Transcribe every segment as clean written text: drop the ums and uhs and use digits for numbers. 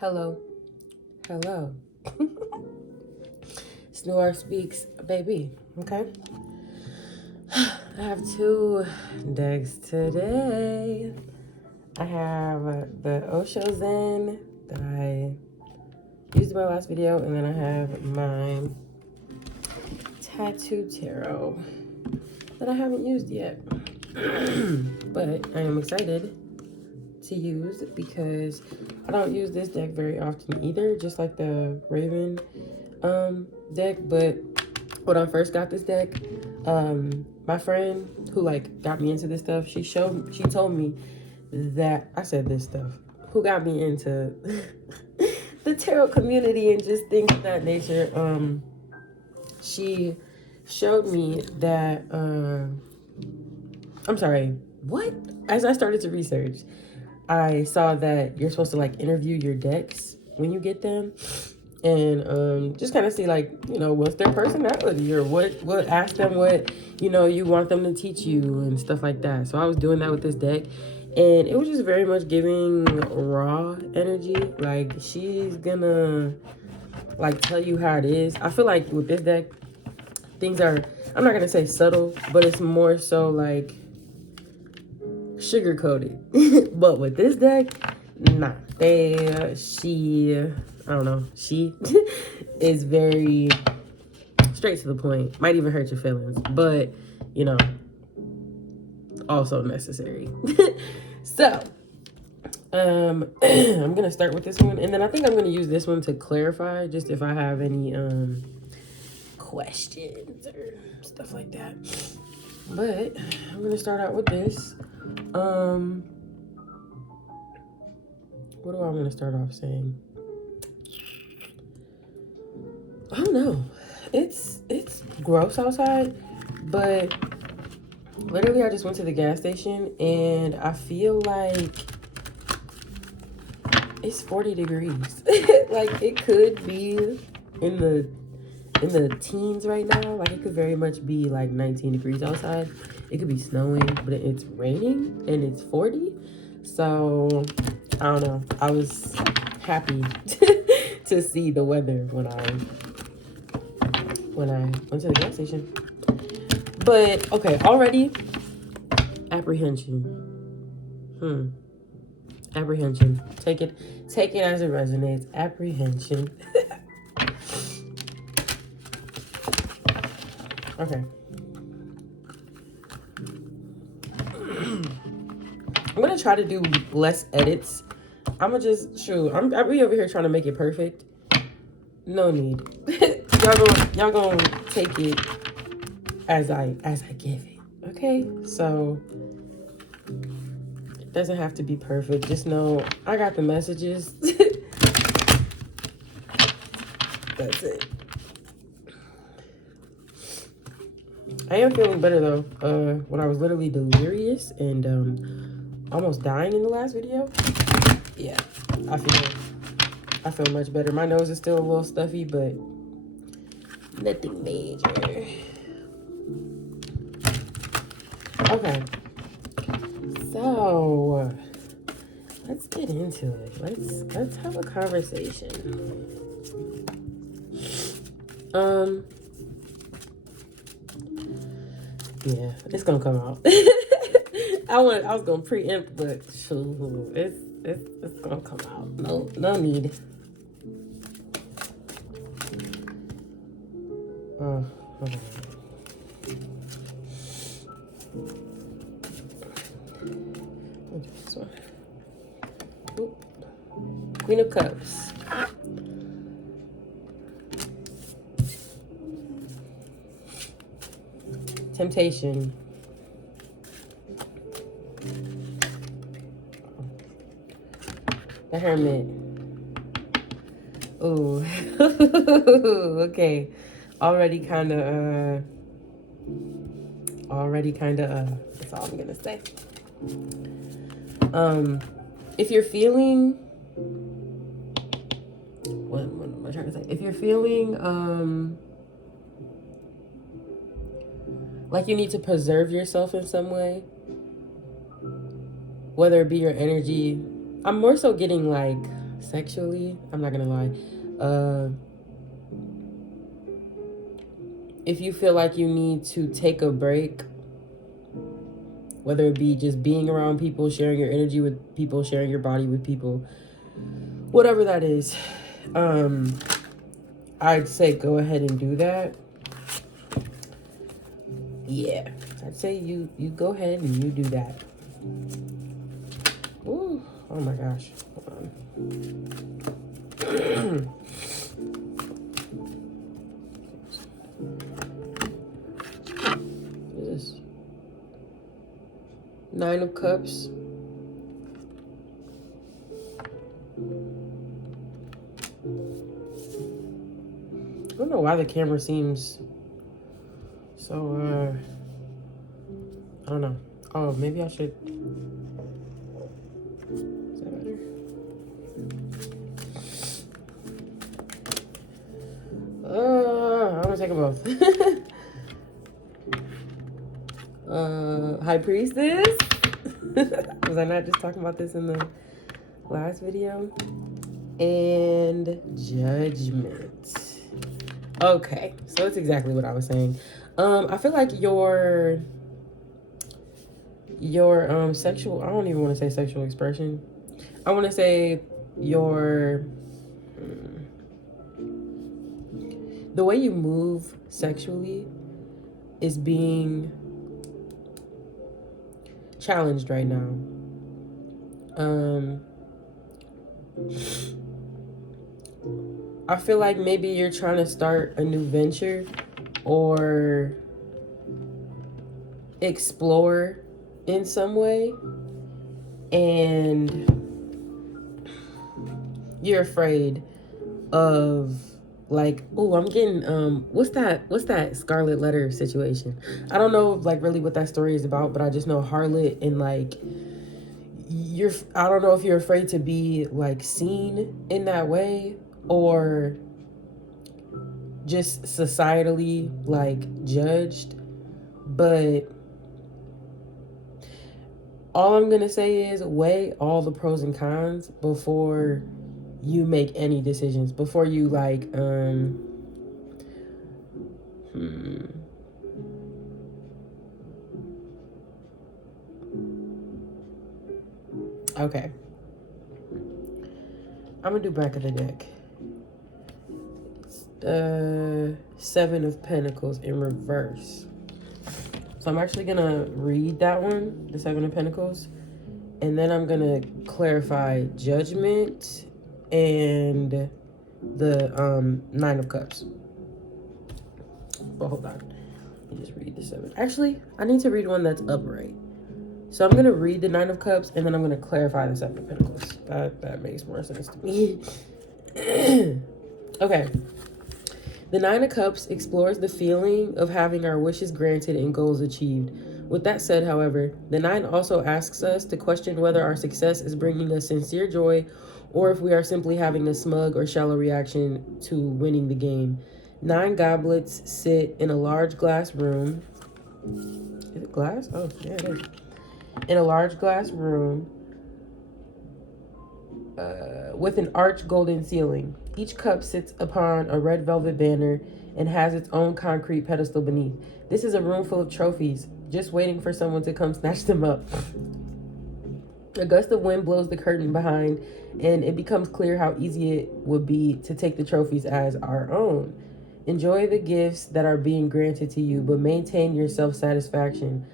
Hello. Hello. Snore speaks, baby. Okay. I have two decks today. I have the Osho Zen that I used in my last video, and then I have my Tattoo Tarot that I haven't used yet. But I am excited to use because I don't use this deck very often either, just like the Raven deck. But when I first got this deck, my friend who got me into this stuff, she told me that who got me into the tarot community and just things of that nature. She showed me that I'm sorry, what? As I started to research, I saw that you're supposed to interview your decks when you get them, and just kind of see what's their personality, or what ask them what you want them to teach you and stuff like that. So I was doing that with this deck, and it was just very much giving raw energy. Like, she's gonna tell you how it is. I feel like with this deck, things are, I'm not gonna say subtle, but it's more so sugar coated. But with this deck, nah, she is very straight to the point. Might even hurt your feelings, but also necessary. So I'm gonna start with this one, and then I think I'm gonna use this one to clarify, just if I have any questions or stuff like that. But I'm gonna start out with this. What do I want to start off saying? I don't know. It's gross outside, but literally I just went to the gas station and I feel like it's 40 degrees. It could be in the teens right now. It could very much be 19 degrees outside. It could be snowing, but it's raining and it's 40. So I don't know. I was happy to see the weather when I went to the gas station. But okay, already apprehension. Apprehension. Take it as it resonates. Apprehension. Okay. I'm gonna try to do less edits. I'll be over here trying to make it perfect. No need. y'all gonna take it as I give it. Okay? So it doesn't have to be perfect. Just know I got the messages. That's it. I am feeling better though. When I was literally delirious and almost dying in the last video. Yeah, I feel much better. My nose is still a little stuffy, but nothing major. Okay, so let's get into it. Let's have a conversation. Yeah, it's gonna come out. I was gonna preempt, but shoot, it's gonna come out. No need. Oh, okay. This one. Oop. Queen of Cups. Temptation. The Hermit. Ooh. Okay. Already kind of, that's all I'm going to say. If you're feeling, what am I trying to say? If you're feeling, like you need to preserve yourself in some way, whether it be your energy, I'm more so getting sexually, I'm not gonna lie. If you feel like you need to take a break, whether it be just being around people, sharing your energy with people, sharing your body with people, whatever that is, I'd say go ahead and do that. Yeah, I'd say you go ahead and you do that. Ooh, oh my gosh. Hold on. What is this? 9 of Cups. I don't know why the camera seems so, I don't know. Oh, maybe I should. Is that better? I'm gonna take them both. High Priestess. Was I not just talking about this in the last video? And Judgment. Okay, so that's exactly what I was saying. I feel like your sexual, I don't even want to say sexual expression. I want to say your the way you move sexually is being challenged right now. I feel like maybe you're trying to start a new venture or explore in some way, and you're afraid of, like, oh, I'm getting what's that Scarlet Letter situation? I don't know like really what that story is about, but I just know harlot, and like I don't know if you're afraid to be like seen in that way, or just societally like judged. But all I'm gonna say is weigh all the pros and cons before you make any decisions, before you like okay, I'm gonna do back of the deck. 7 of Pentacles in reverse. So I'm actually gonna read that one, the 7 of Pentacles, and then I'm gonna clarify Judgment and the 9 of Cups. But hold on, let me just read the 7. Actually, I need to read one that's upright. So I'm gonna read the 9 of Cups, and then I'm gonna clarify the 7 of Pentacles. That makes more sense to me. Okay. The 9 of Cups explores the feeling of having our wishes granted and goals achieved. With that said, however, the 9 also asks us to question whether our success is bringing us sincere joy, or if we are simply having a smug or shallow reaction to winning the game. 9 goblets sit in a large glass room. Is it glass? Oh, yeah, it is. In a large glass room with an arched golden ceiling. Each cup sits upon a red velvet banner and has its own concrete pedestal beneath. This is a room full of trophies, just waiting for someone to come snatch them up. A gust of wind blows the curtain behind, and it becomes clear how easy it would be to take the trophies as our own. Enjoy the gifts that are being granted to you, but maintain your self-satisfaction.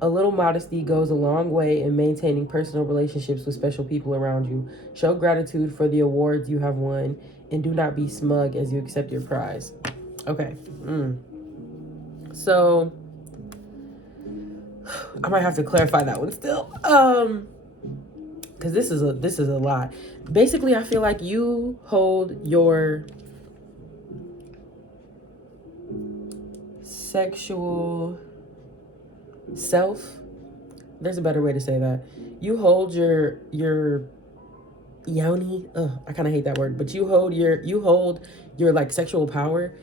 A little modesty goes a long way in maintaining personal relationships with special people around you. Show gratitude for the awards you have won, and do not be smug as you accept your prize. Okay. So I might have to clarify that one still. Because this is a lot. Basically, I feel like you hold your sexual self. There's a better way to say that. You hold your yoni. I kind of hate that word, but you hold your like sexual power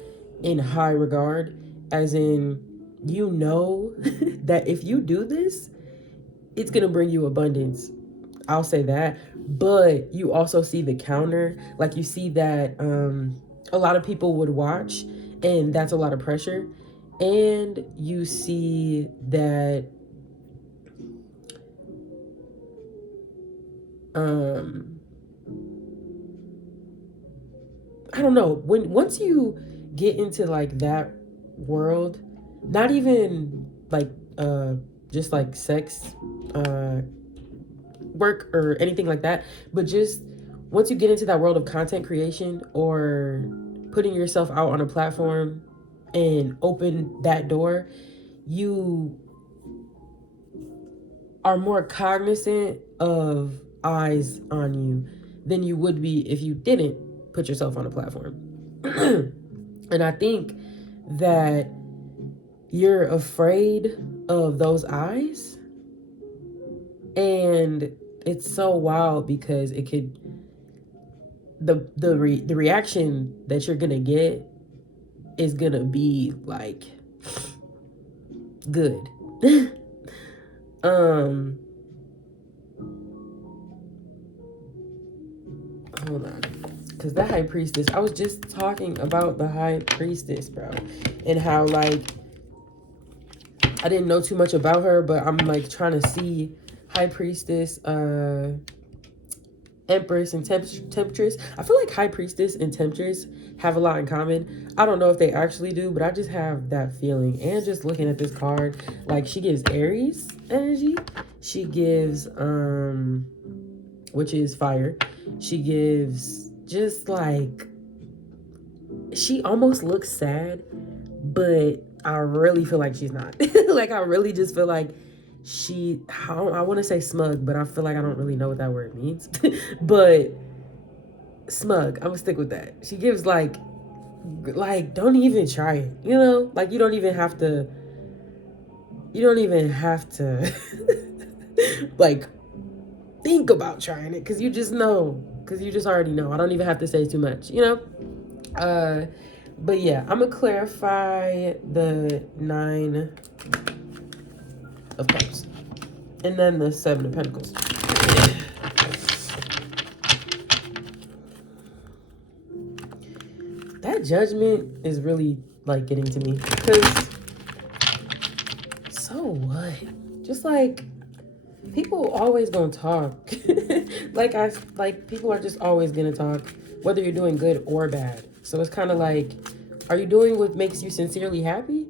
in high regard, as in, you know, that if you do this, it's gonna bring you abundance. I'll say that. But you also see the counter. Like, you see that a lot of people would watch, and that's a lot of pressure. And you see that I don't know, once you get into like that world, not even like just like sex work or anything like that, but just once you get into that world of content creation or putting yourself out on a platform and open that door, you are more cognizant of eyes on you than you would be if you didn't put yourself on a platform. And I think that you're afraid of those eyes, and it's so wild because it could the reaction that you're gonna get is gonna be like good. Hold on, because that high priestess, I was just talking about the high priestess, bro, and how like I didn't know too much about her, but I'm like trying to see high priestess, empress, and temptress. I feel like high priestess and temptress have a lot in common. I don't know if they actually do, but I just have that feeling. And just looking at this card, like she gives Aries energy. She gives which is fire. She gives just like, she almost looks sad, but I really feel like she's not. Like, I really just feel like I want to say smug, but I feel like I don't really know what that word means. But smug, I'm gonna stick with that. She gives like don't even try it, you know? Like, you don't even have to like think about trying it, because you just know, because you just already know. I don't even have to say too much, you know? But yeah, I'm gonna clarify the 9 of Cups and then the 7 of Pentacles. That Judgment is really like getting to me, because so what? Just like, people always gonna talk. like people are just always gonna talk, whether you're doing good or bad. So it's kind of like, are you doing what makes you sincerely happy?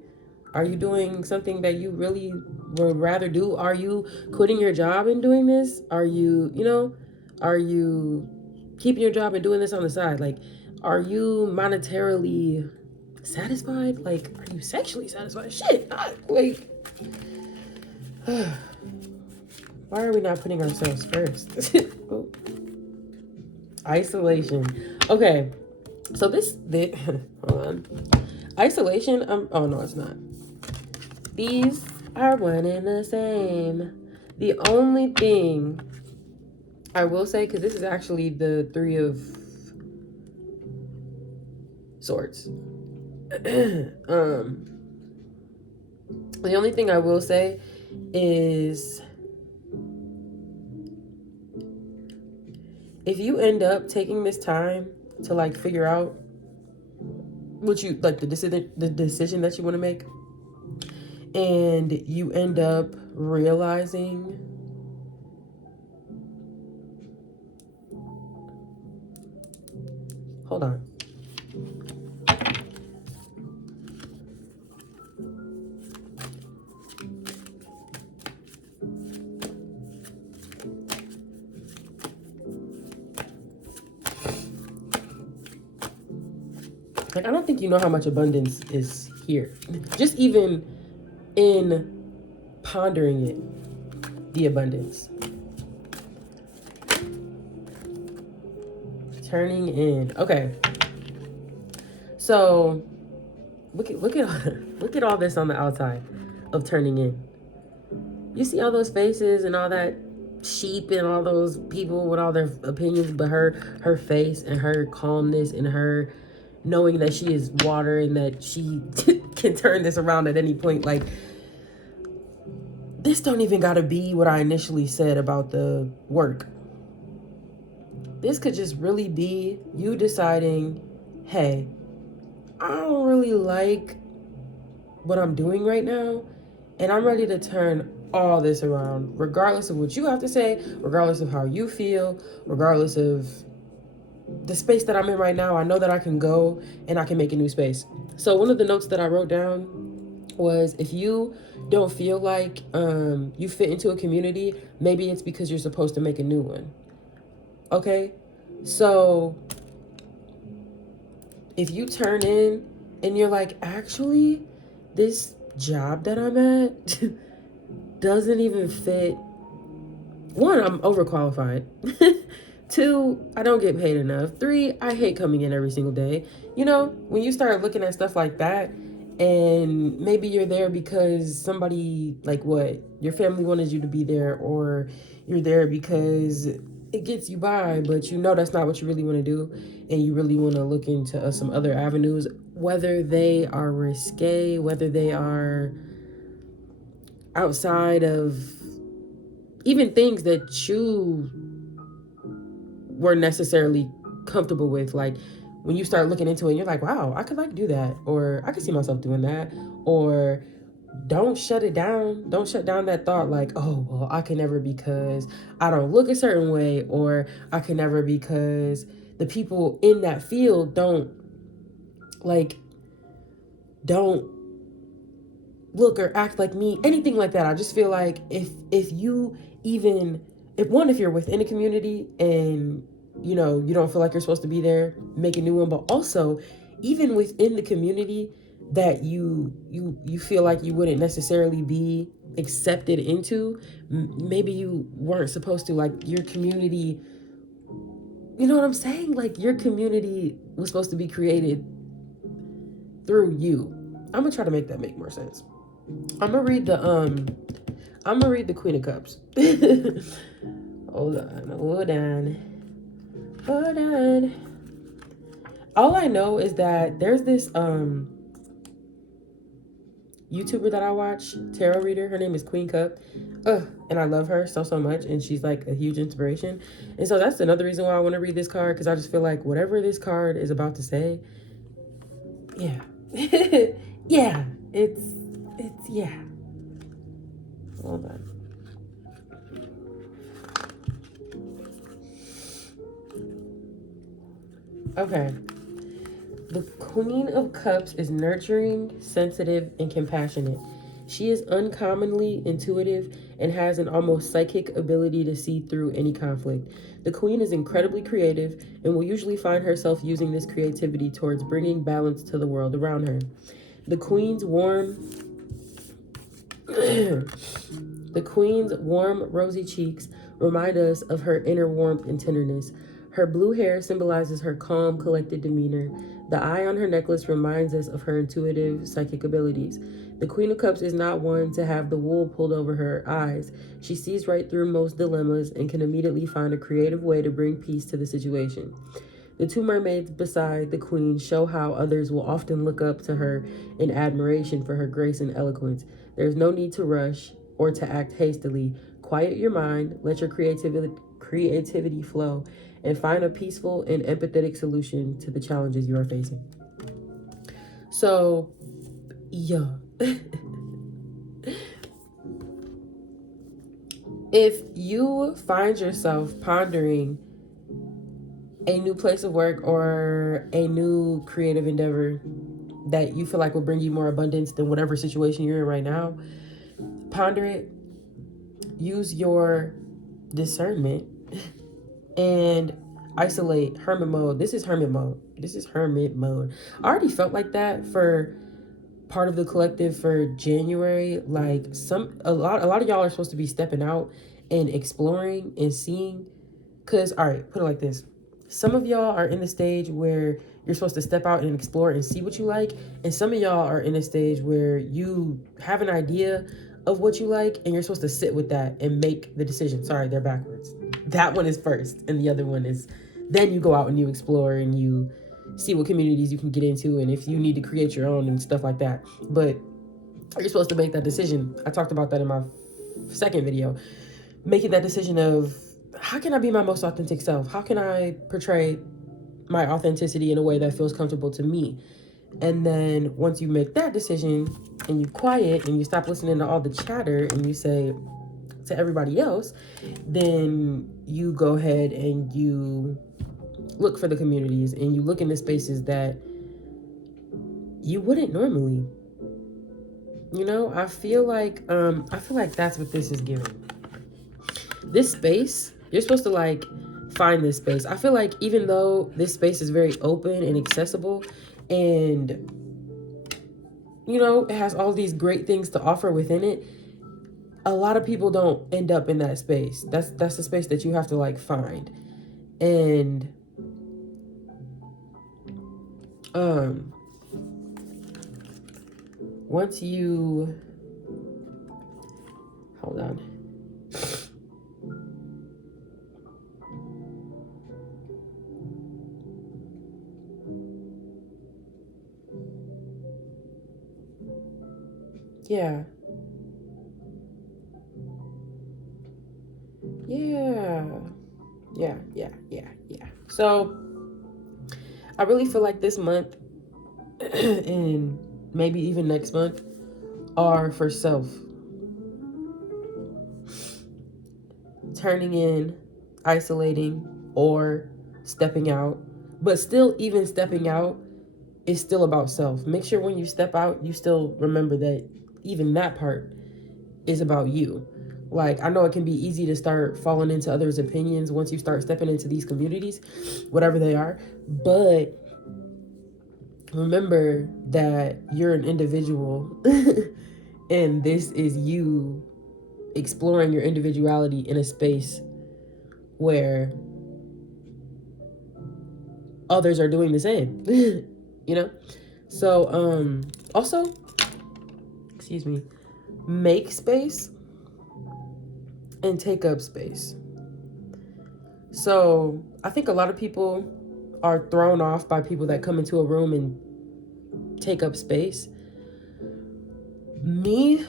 Are you doing something that you really would rather do? Are you quitting your job and doing this? Are you, are you keeping your job and doing this on the side? Like, are you monetarily satisfied? Like, are you sexually satisfied? Shit, like, why are we not putting ourselves first? Oh. Isolation. Okay, so this hold on. Isolation. Oh no, it's not. These are one and the same. The only thing I will say, because this is actually the 3 of Swords. The only thing I will say is, if you end up taking this time to like figure out what you like, the decision that you want to make, and you end up realizing hold on. Like, I don't think you know how much abundance is here. Just even in pondering it, the abundance. Turning in. Okay. So look at all this on the outside of turning in. You see all those faces and all that sheep and all those people with all their opinions, but her face and her calmness and her knowing that she is water and that she can turn this around at any point. Like, this don't even gotta be what I initially said about the work. This could just really be you deciding, hey, I don't really like what I'm doing right now, and I'm ready to turn all this around, regardless of what you have to say, regardless of how you feel, regardless of the space that I'm in right now. I know that I can go and I can make a new space. So one of the notes that I wrote down was, if you don't feel like you fit into a community, maybe it's because you're supposed to make a new one. Okay? So if you turn in and you're like, actually, this job that I'm at doesn't even fit. One, I'm overqualified. Two, I don't get paid enough. Three, I hate coming in every single day. You know, when you start looking at stuff like that, and maybe you're there because somebody, like, what, your family wanted you to be there, or you're there because it gets you by, but you know that's not what you really want to do, and you really want to look into some other avenues, whether they are risque, whether they are outside of even things that you were necessarily comfortable with. Like, when you start looking into it, you're like, wow, I could like do that, or I could see myself doing that. Or don't shut it down. Don't shut down that thought like, oh, well, I can never because I don't look a certain way, or I can never because the people in that field don't look or act like me, anything like that. I just feel like if you even, if you're within a community and you know you don't feel like you're supposed to be there, make a new one. But also, even within the community that you feel like you wouldn't necessarily be accepted into, maybe you weren't supposed to, like, your community, you know what I'm saying, like your community was supposed to be created through you. I'm gonna try to make that make more sense. I'm gonna read the Queen of Cups. hold on. All I know is that there's this YouTuber that I watch, tarot reader. Her name is Queen Cup. And I love her so much, and she's like a huge inspiration. And so that's another reason why I want to read this card, because I just feel like whatever this card is about to say, yeah. yeah. It's yeah. Hold on. Okay. The Queen of Cups is nurturing, sensitive, and compassionate. She is uncommonly intuitive and has an almost psychic ability to see through any conflict. The Queen is incredibly creative and will usually find herself using this creativity towards bringing balance to the world around her. The Queen's warm rosy cheeks remind us of her inner warmth and tenderness. Her blue hair symbolizes her calm, collected demeanor. The eye on her necklace reminds us of her intuitive, psychic abilities. The Queen of Cups is not one to have the wool pulled over her eyes. She sees right through most dilemmas and can immediately find a creative way to bring peace to the situation. The two mermaids beside the Queen show how others will often look up to her in admiration for her grace and eloquence. There's no need to rush or to act hastily. Quiet your mind, let your creativity flow, and find a peaceful and empathetic solution to the challenges you are facing. So, yeah. If you find yourself pondering a new place of work or a new creative endeavor that you feel like will bring you more abundance than whatever situation you're in right now, ponder it, use your discernment, and isolate. Hermit mode. This is hermit mode. I already felt like that for part of the collective for January. Like, a lot of y'all are supposed to be stepping out and exploring and seeing. Cause, all right, put it like this. Some of y'all are in the stage where you're supposed to step out and explore and see what you like. And some of y'all are in a stage where you have an idea of what you like and you're supposed to sit with that and make the decision. Sorry, they're backwards. That one is first and the other one is, then you go out and you explore and you see what communities you can get into and if you need to create your own and stuff like that. But you're supposed to make that decision. I talked about that in my second video, making that decision of how can I be my most authentic self? How can I portray my authenticity in a way that feels comfortable to me? And then once you make that decision and you quiet and you stop listening to all the chatter and you say to everybody else, then you go ahead and you look for the communities and you look in the spaces that you wouldn't normally. You know, I feel like that's what this is giving. This space, you're supposed to like find this space. I feel like even though this space is very open and accessible and, you know, it has all these great things to offer within it, a lot of people don't end up in that space. That's the space that you have to like find. And once you hold on. Yeah. So I really feel like this month and maybe even next month are for self. Turning in, isolating, or stepping out. But still, even stepping out is still about self. Make sure when you step out, you still remember that even that part is about you. Like, I know it can be easy to start falling into others' opinions once you start stepping into these communities, whatever they are. But remember that you're an individual and this is you exploring your individuality in a space where others are doing the same, you know? So, also, excuse me, make space and take up space. So I think a lot of people are thrown off by people that come into a room and take up space. Me,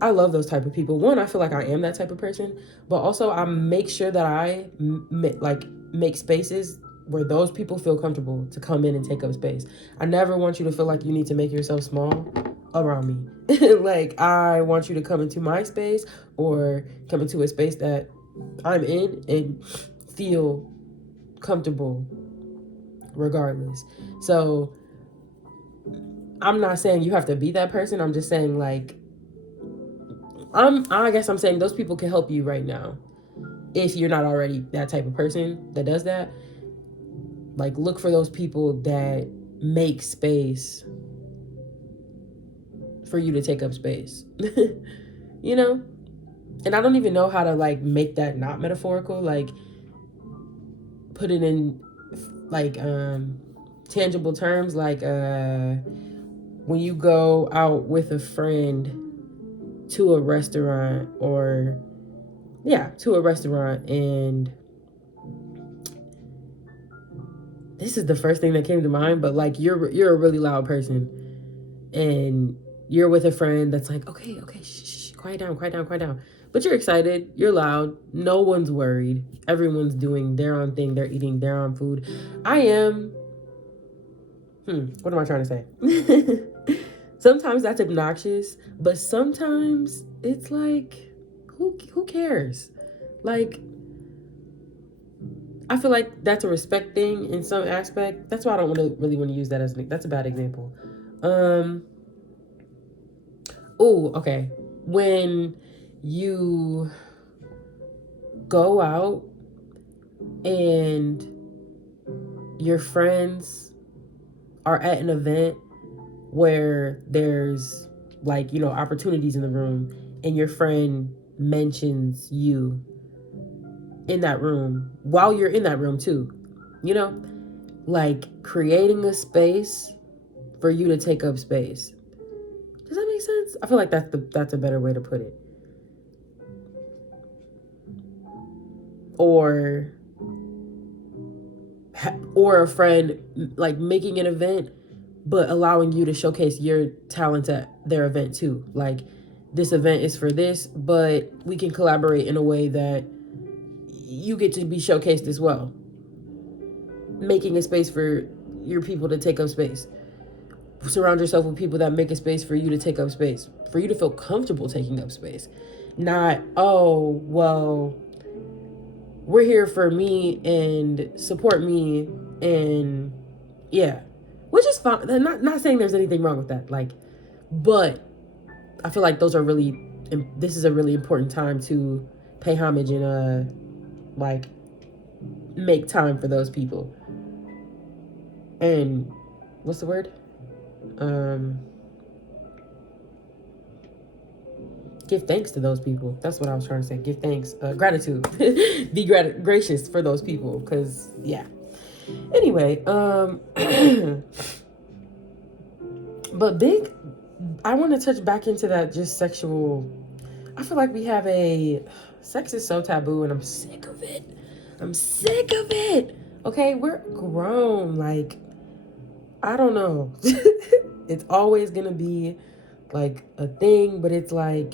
I love those type of people. One, I feel like I am that type of person, but also I make sure that I make spaces where those people feel comfortable to come in and take up space. I never want you to feel like you need to make yourself small around me. Like, I want you to come into my space or come into a space that I'm in and feel comfortable regardless. So I'm not saying you have to be that person. I'm just saying, like, I guess I'm saying those people can help you right now. If you're not already that type of person that does that, like, look for those people that make space for you to take up space. You know? And I don't even know how to, like, make that not metaphorical. Like, put it in, like, tangible terms. Like, when you go out with a friend to a restaurant and this is the first thing that came to mind, but like you're a really loud person and you're with a friend that's like, okay, shh, quiet down. But you're excited, you're loud, no one's worried, everyone's doing their own thing, they're eating their own food. What am I trying to say? Sometimes that's obnoxious, but sometimes it's like, who cares? Like, I feel like that's a respect thing in some aspect. That's why I don't really want to use that as that's a bad example. Okay. When you go out and your friends are at an event where there's, like, you know, opportunities in the room and your friend mentions you in that room while you're in that room too, you know, like creating a space for you to take up space. Does that make sense? I feel like that's a better way to put it. Or a friend like making an event but allowing you to showcase your talents at their event too. Like, this event is for this, but we can collaborate in a way that you get to be showcased as well. Making a space for your people to take up space. Surround yourself with people that make a space for you to take up space, for you to feel comfortable taking up space. Not, oh, well, we're here for me and support me, and yeah, which is fine. Not saying there's anything wrong with that, like, but I feel like those are really, this is a really important time to pay homage and like make time for those people. And what's the word? Give thanks to those people. That's what I was trying to say. Give thanks. Gratitude. Be gracious for those people. Because, yeah. Anyway, but I want to touch back into that just sexual. I feel like we have sex is so taboo and I'm sick of it. Okay, we're grown. Like, I don't know. It's always going to be like a thing, but it's like,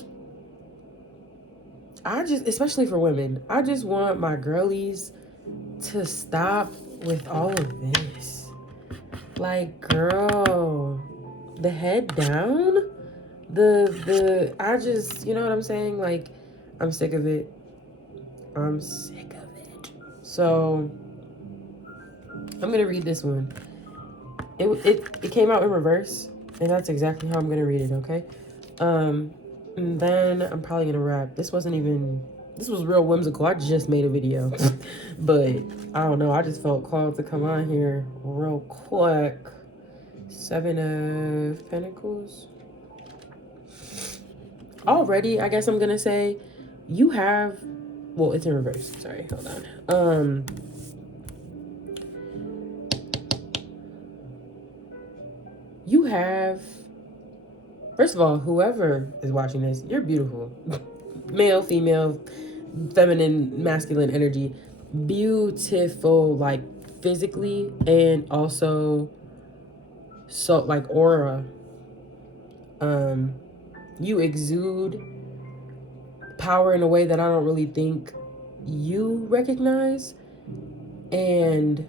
especially for women, I just want my girlies to stop with all of this. Like, girl, the head down, you know what I'm saying? Like, I'm sick of it. So, I'm going to read this one. It came out in reverse, and that's exactly how I'm going to read it, okay? And then I'm probably gonna wrap. This was real whimsical. I just made a video. But I don't know, I just felt called to come on here real quick. 7 of Pentacles. Already, I guess I'm gonna say, you have, well, it's in reverse. Sorry, hold on. You have, first of all, whoever is watching this, you're beautiful. Male, female, feminine, masculine energy. Beautiful, like, physically, and also, so, like, aura. You exude power in a way that I don't really think you recognize. And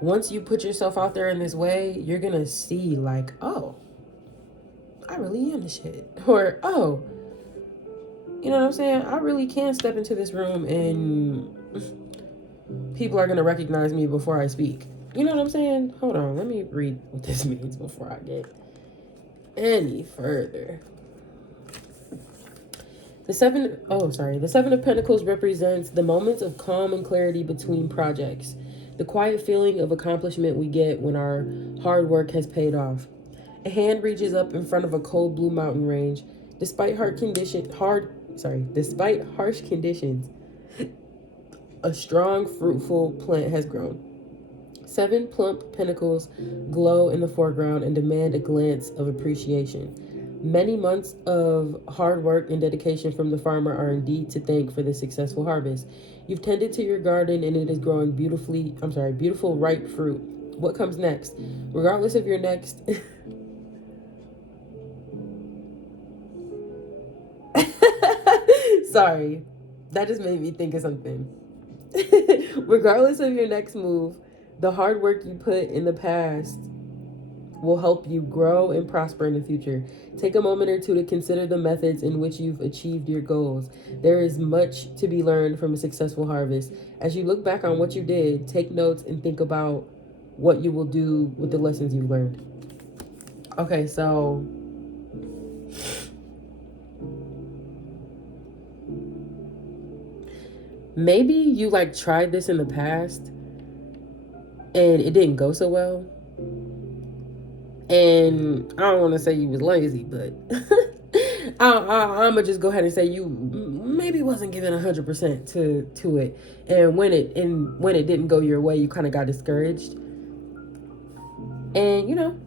once you put yourself out there in this way, you're gonna see, like, oh, I really am the shit. Or, oh, you know what I'm saying? I really can step into this room and people are gonna recognize me before I speak. You know what I'm saying? Hold on, let me read what this means before I get any further. The Seven of Pentacles represents the moments of calm and clarity between projects. The quiet feeling of accomplishment we get when our hard work has paid off. A hand reaches up in front of a cold blue mountain range. Despite harsh conditions, a strong, fruitful plant has grown. 7 plump pinnacles glow in the foreground and demand a glance of appreciation. Many months of hard work and dedication from the farmer are indeed to thank for the successful harvest. You've tended to your garden and it is growing beautiful ripe fruit. What comes next? Regardless of your next... Sorry, that just made me think of something. Regardless of your next move, the hard work you put in the past will help you grow and prosper in the future. Take a moment or two to consider the methods in which you've achieved your goals. There is much to be learned from a successful harvest. As you look back on what you did, take notes and think about what you will do with the lessons you've learned. Okay, so maybe you like tried this in the past and it didn't go so well. And I don't want to say you was lazy, but I'm gonna just go ahead and say you maybe wasn't giving 100% to it. And when it didn't go your way, you kind of got discouraged. And you know,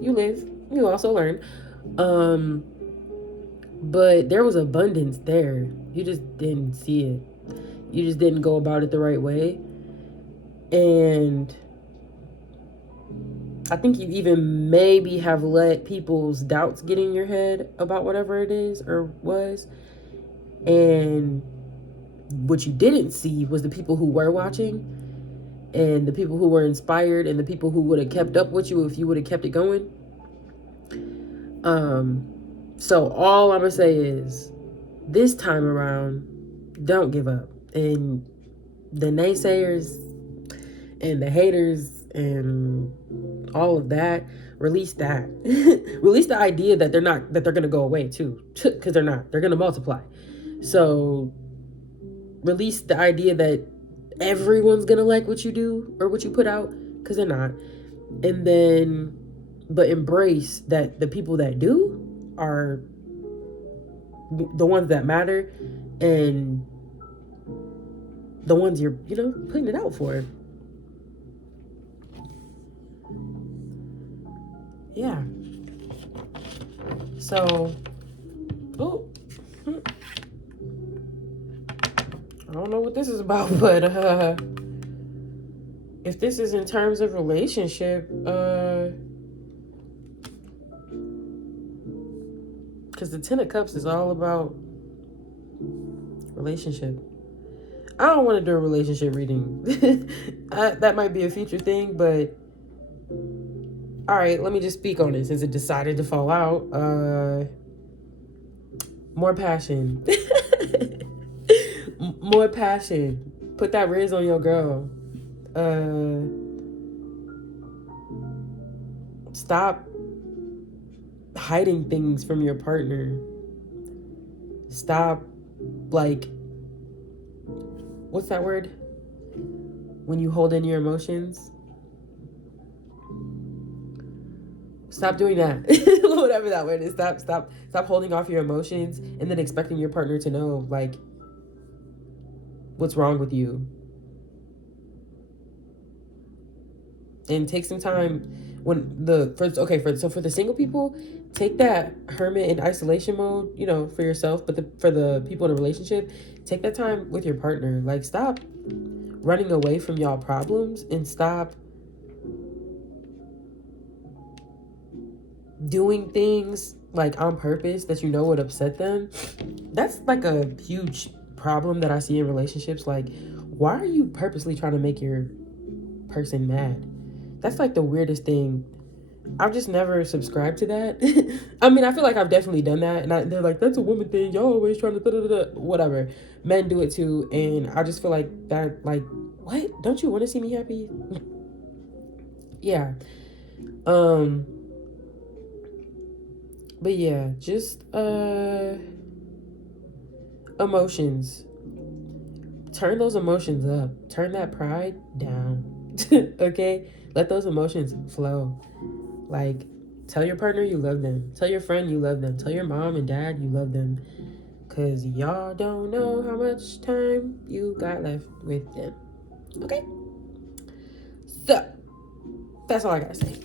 you live, you also learn. But there was abundance there. You just didn't see it. You just didn't go about it the right way. And I think you even maybe have let people's doubts get in your head about whatever it is or was. And what you didn't see was the people who were watching, and the people who were inspired, and the people who would have kept up with you if you would have kept it going. So all I'm gonna say is, this time around, don't give up. And the naysayers and the haters and all of that, release that. Release the idea that they're gonna go away too, because they're not. They're gonna multiply. So release the idea that everyone's gonna like what you do or what you put out, because they're not. And then, but embrace that the people that do are the ones that matter, and the ones you're, putting it out for. Yeah. So, I don't know what this is about, but if this is in terms of relationship, because the 10 of Cups is all about relationship. I don't want to do a relationship reading. That might be a future thing, but all right, let me just speak on it since it decided to fall out. More passion. More passion. Put that Riz on your girl. Stop hiding things from your partner. Stop, like, what's that word? When you hold in your emotions. Stop doing that. Whatever that word is. Stop holding off your emotions and then expecting your partner to know, like, what's wrong with you. And take some time for the single people, take that hermit and isolation mode, for yourself, but for the people in a relationship, take that time with your partner. Like, stop running away from y'all problems and stop doing things like on purpose that would upset them. That's like a huge problem that I see in relationships. Like, why are you purposely trying to make your person mad? That's like the weirdest thing. I've just never subscribed to that. I mean, I feel like I've definitely done that, and they're like, that's a woman thing. Y'all always trying to whatever. Men do it too, and I just feel like that. Like, what? Don't you want to see me happy? Yeah. But yeah, just emotions. Turn those emotions up. Turn that pride down. Okay? Let those emotions flow. Like, tell your partner you love them. Tell your friend you love them. Tell your mom and dad you love them. Because y'all don't know how much time you got left with them. Okay? So, that's all I gotta say.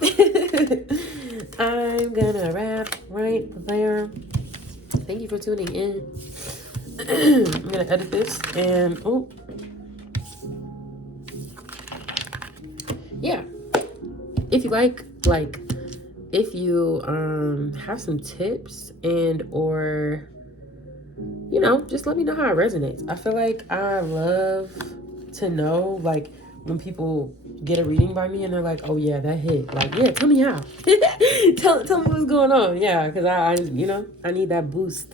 I'm gonna wrap right there. Thank you for tuning in. I'm gonna edit this and yeah. If you like, if you have some tips and or just let me know how it resonates. I feel like I love to know, like, when people get a reading by me and they're like, oh yeah, that hit. Like, yeah, tell me how. tell me what's going on. Yeah, because I need that boost.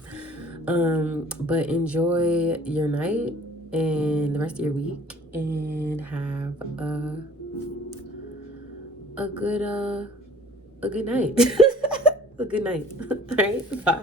But enjoy your night and the rest of your week, and have a good night. A good night. All right, bye.